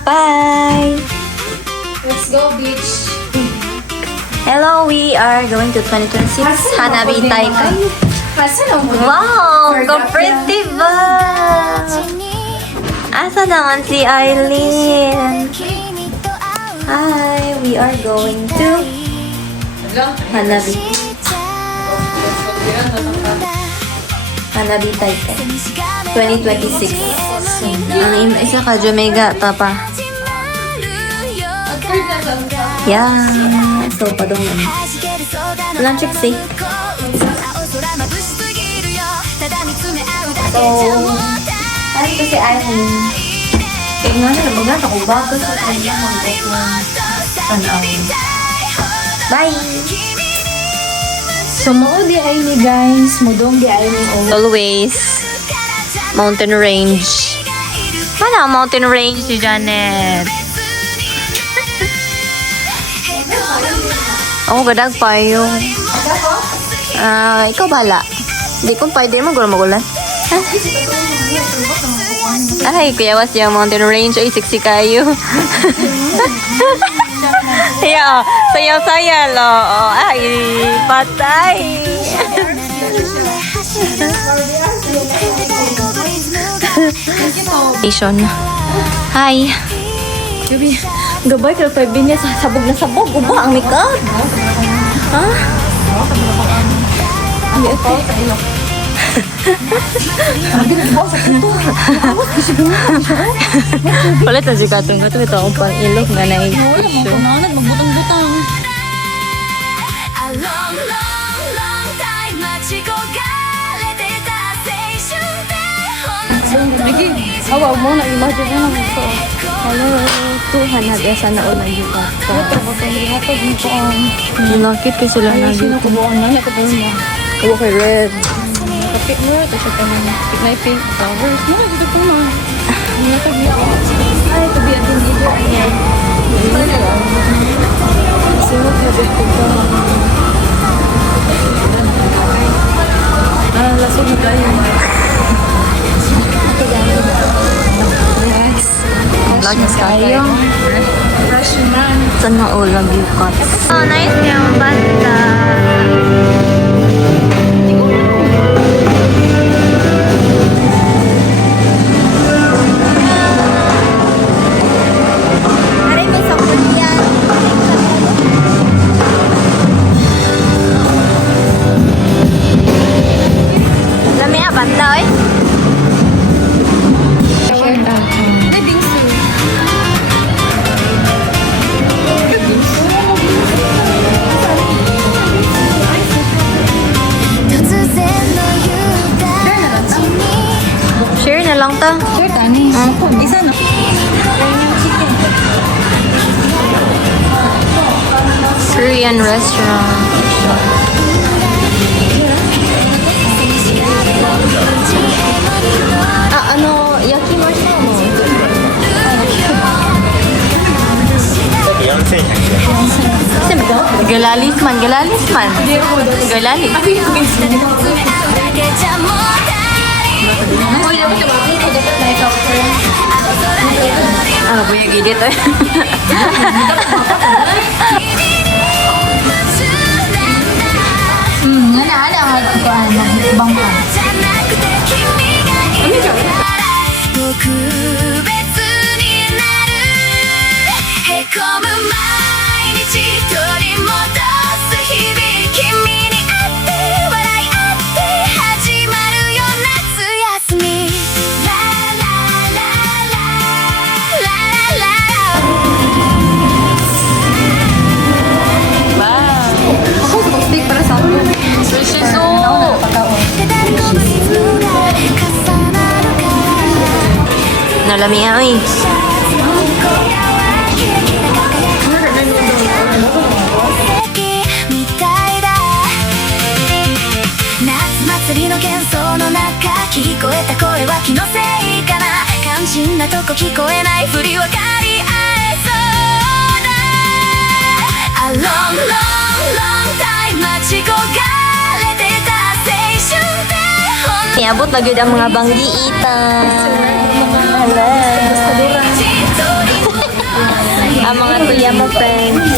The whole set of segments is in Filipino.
Bye! Let's go, beach. Hello, we are going to 2026 Hanabi Daika. Wow! Ka-pretty ba? Asa naman si Eileen? Hi! We are going to Hanabi. Hanabi Daika. 2026. Ang isa ka, Jamaica, tapa. Yeah. So, padong naman. Walang chicks eh. So, ano ito si Eileen? Kaya nga na, nabagyan ako bago sa kanya mag-tanaw. Bye! So, mao di ay ni guys. Mudong di ay ni Always. Mountain range. Wala mountain range si Janet. Ako gadag pa yung... ikaw bala. Hindi kung pwede mo gulang-magulan. Ay, kuya was yung mountain range. Ay, sexy kayo. Yeah, sayaw-saya lo. Ay, patay. Station. Hi. Gabi, gabay ka 5 minutes. Sabog na sabog. Uba ang makeup. Ha? Hindi ito. Palit na si Katong. Ito akong pang ilok na na-issue. magbutang-butang. Lagi, awa mo na imagine na mo ko. Hello, Tuhan na sana o naging ka. Ito ba kung hatag mo ko ang Nakit ko sila sino naging. ko buong na niya kapag niya. Ako kay Red. Kapit mo, ito siya pa niya. Pig pink flowers. Mo, dito po na. Natag niya. Ay, tabi at hindi ko niya. Sino ka dito ko? Lasog na tayo. Vlog niya sa akin. Freshman. Saan nga ulam view cuts? Oh, nice niya ang banda. Aray, may sakon yan. Lami ang banda, oy. Share na lang ta. Sure, Tani. Isa na. Korean restaurant. Ano, yakimasu mo? 4100円。 Galalis man. Galalis. Ah, punya gede tuh. Ada magbang pa. Speak para sa akin. Nalami nga eh. Niabot lagi ang mga banggiitan. Hala. Kaya mo, friends.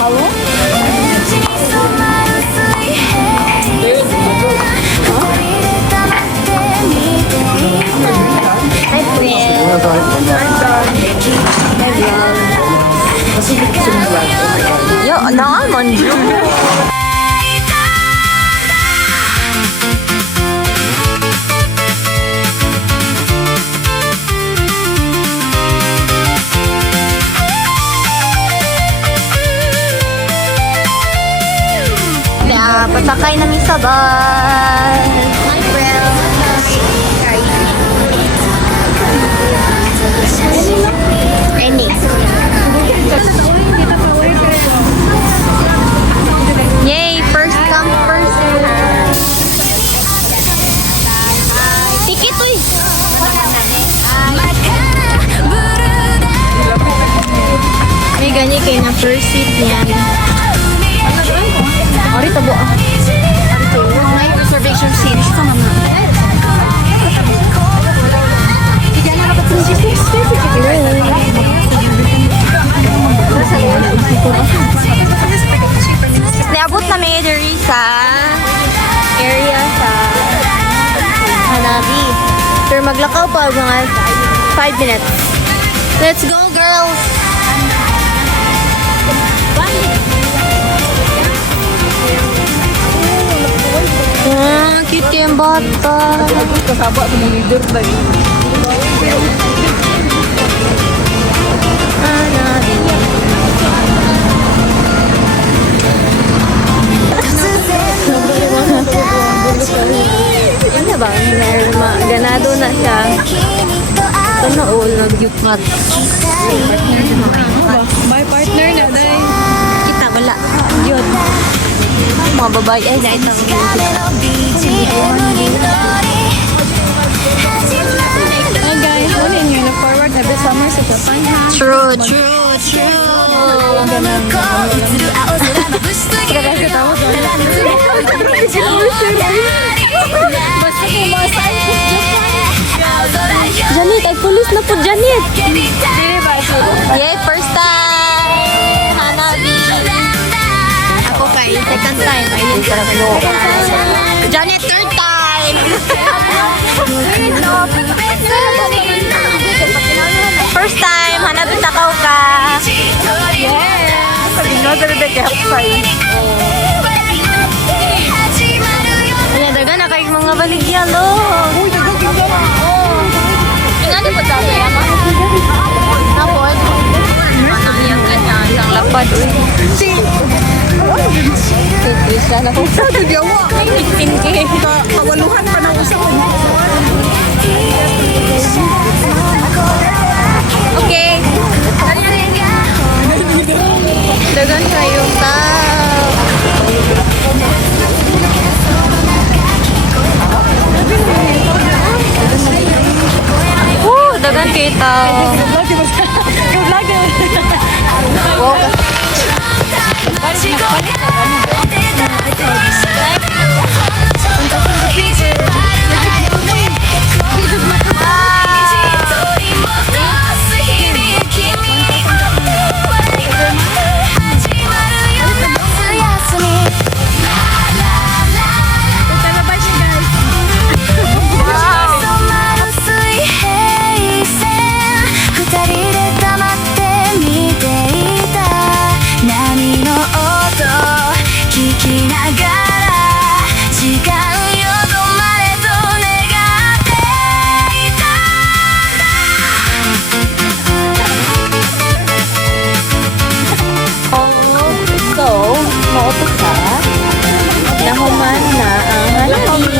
Halo? Hi, friend. Yo, naman yun. Kaya, pasakay namin sabay. Hi, friend. Any. Yay! First come, first serve. Ticket, uy! May ganyan kayo na first seat niyan. Ari, tabo ah. May reservation seat. Ito naman. Diyan na dapat sa Naabot na may diri sa area sa Hanabi. Pero maglakaw pa mga 5 minutes. Let's go, girls! Cute yung bata. Kasaba sa mga leader na eh. Hanabi. Ano ba? Ganado na siya. Ito na all nag-yukat. My partner na dahil. Kita, wala. Yun. Mga babae ay dahil tawag Hi guys, wala nyo na forward every summer sa Japan ha. True, true, true. Basta kung mga scientist Janet, ay pulis na po, Janet. Dili ba? Yay, first time. Hanabi. Ako kay second time. Ayun, sarap mo. Janet, third time. First time, Hanabi takaw ka. Yes! Sabi nga sa rin kapsay. Daga na kay mga baligyan, lo. Uy, dagang gingawa. Ingani po tayo, ama. Tapos, manayang ganyan. Isang lapad, uy. Wait lang ako. Sa gagyawa. Pinki. Kawaluhan pa na usap. Okay. Dagan kayong tao. Dagan kayo tao. Nahuman na ang hanabi.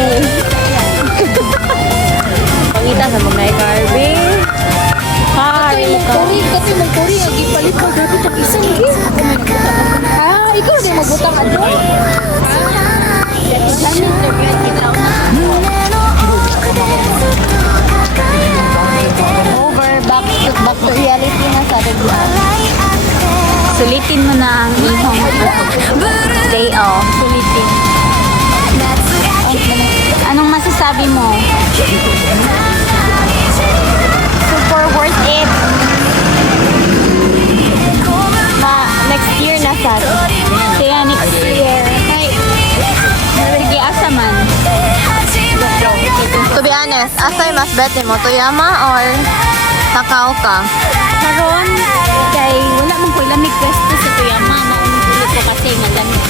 Pangita sa mga carving. Hi, Kasi magkuri, ang ipalit mo dati sa isang gis. Ikaw na magbutang ano? over, back to reality na sa regla. Sulitin mo na ang ihong day off. Sulitin. Anong masasabi Sabi mo. Super worth it. Next year na sa. Kaya next year. Ay, sige, asa man. To be honest, asa yung mas bete mo? Toyama or Takaoka? Karon, kay wala mong ko lamig pwesto sa Toyama. Maungulit ko kasi malamig.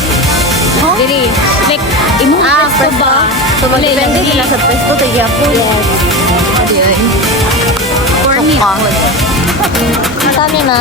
Huh? Dili, like, imong pwesto ba? So, mag-depende sila sa pwesto to Japan. Yes. For me, Sami na.